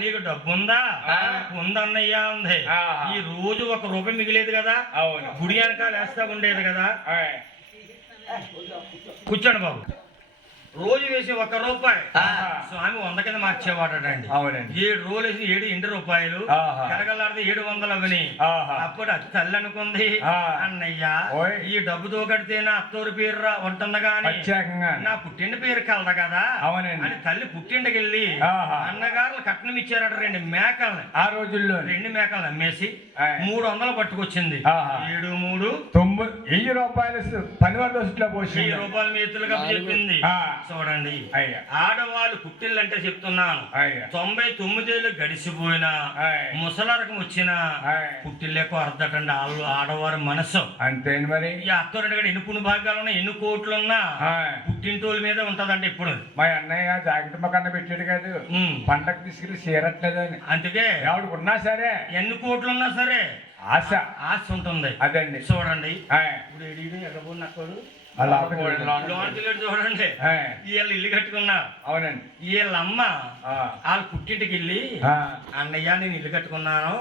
నీకు డబ్బు ఉందా? ఉందన్నయ్యా ఉంది. ఈ రోజు ₹1 మిగిలేదు కదా, గుడి వెనకాల వేస్తా ఉండేది కదా. కూర్చోండి బాబు. రోజు వేసి ₹1 స్వామి 100 కింద మార్చేవాడండి. అవునండి. 7 రోజులు వేసి 7 ఇంటి రూపాయలు కడగలాడితే 700 అవని. అప్పుడు అది తల్లి అనుకుంది, అన్నయ్య ఈ డబ్బుతో కడితే నా అత్తూరు పేరు ఉంటుంది గాని నా పుట్టింటి పేరు కలదు కదా అని తల్లి పుట్టింటికి వెళ్ళి అన్నగారులు కట్నం ఇచ్చారట 2 మేకల్ని. ఆ రోజుల్లో 2 మేకలు అమ్మేసి 300 పట్టుకొచ్చింది. 7 3 ₹1000 పనివాళ్ళ దోశలో పోసి ₹1000 మేతులుగా చెప్పింది. చూడండి, ఆడవాళ్ళు పుట్టిల్లంటే చెప్తున్నాను 99 ఏళ్ళు గడిచిపోయినా ముసలరకం వచ్చినా పుట్టిల్లేకో అర్థటండి ఆడవారి మనసు అంతేండి. మరి ఈ అత్తోరెడ్డి ఎన్ని పుణ్య భాగ్యాలు ఉన్నా ఎన్ని కోట్లున్నా పుట్టింటోళ్ళ మీద ఉంటదండి. ఇప్పుడు మా అన్నయ్య జాకెట్ మొక్కన్న పెట్టాడు కాదు, పండగ తీసుకెళ్లి చేరట్లేదని. అందుకే ఆవిడ ఉన్నా సరే ఎన్ని కోట్లున్నా సరే ఆశ ఉంటుంది. అదండి. చూడండి, ఇప్పుడు ఎక్కడున్నప్పుడు చూడండి, వీళ్ళు ఇల్లు కట్టుకున్నారు. అవునండి. వీళ్ళమ్మ వాళ్ళ పుట్టింటికి వెళ్ళి అన్నయ్య నేను ఇల్లు కట్టుకున్నాను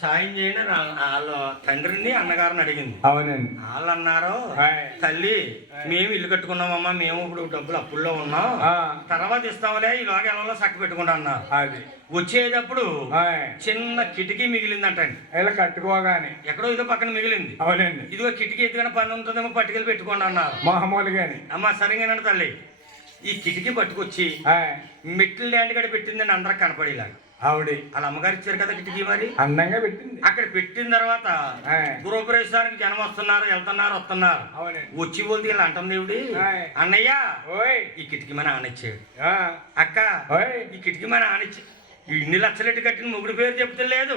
సాయం చేయండి వాళ్ళ తండ్రిని అన్నగారిని అడిగింది. అవునండి. వాళ్ళు అన్నారు, తల్లి మేము ఇల్లు కట్టుకున్నామమ్మా, మేము ఇప్పుడు డబ్బులు అప్పుల్లో ఉన్నాం, తర్వాత ఇస్తాంలే ఈలోగా ఎలా చక్క పెట్టుకుంటా అన్నారు. అది వచ్చేటప్పుడు చిన్న కిటికీ మిగిలిందంటండి. ఇలా కట్టుకోగానే ఎక్కడో ఇదో పక్కన మిగిలింది. అవునండి. ఇదిగో కిటికీ ఎత్తుకున్న పని ఉంటుందేమో పట్టుకెళ్ళి పెట్టుకోండి అన్నారు. మామూలుగాని అమ్మ సరిగానండి తల్లి. ఈ కిటికీ పట్టుకొచ్చి మెట్లు ల్యాండ్ గడి పెట్టిందని అందరూ కనపడేలాగా ఆవిడ వాళ్ళ అమ్మగారు ఇచ్చారు కదా కిటికీ, మరి అందంగా పెట్టింది. అక్కడ పెట్టిన తర్వాత గృహప్రవేశానికి జనం వస్తున్నారు, వెళ్తున్నారు, వస్తున్నారు. వచ్చి పోతే వీళ్ళు అంటుంది దేవుడి, అన్నయ్య ఈ కిటికీ మన ఆనిచ్చాడు, అక్క ఈ కిటికీ మన ఆనిచ్చి ఇన్ని లక్షలెట్టు కట్టిన మొగుడు పేరు చెప్తే లేదు,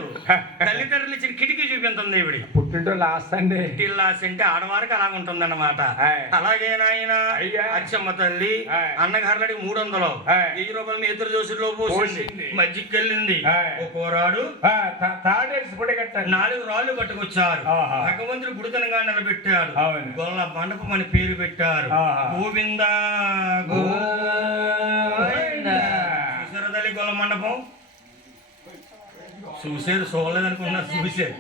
తల్లిదండ్రులు ఇచ్చిన కిటికీ చూపించింది ఇవిడి. పుట్టింటో లాస్ట్ అండి. పుట్టిన లాస్ట్ అంటే ఆడవారికి అలాగ ఉంటుంది అన్నమాట. అలాగే నాయన అచ్చమ్మ తల్లి అన్నగారులకి 300 ₹1000 ఎదురు దోశలో పోసింది, మజ్జికెళ్ళింది, ఒక కూరాడు 4 రాళ్ళు పట్టుకొచ్చారు. భగవంతుడు గుడితనంగా నిలబెట్టాడు. గొల్ల మండపం అని పేరు పెట్టారు. గోవిందా చూసారా తల్లి గొల్ల మండపం? చూసేది చూడలేదనుకున్నా, చూసేది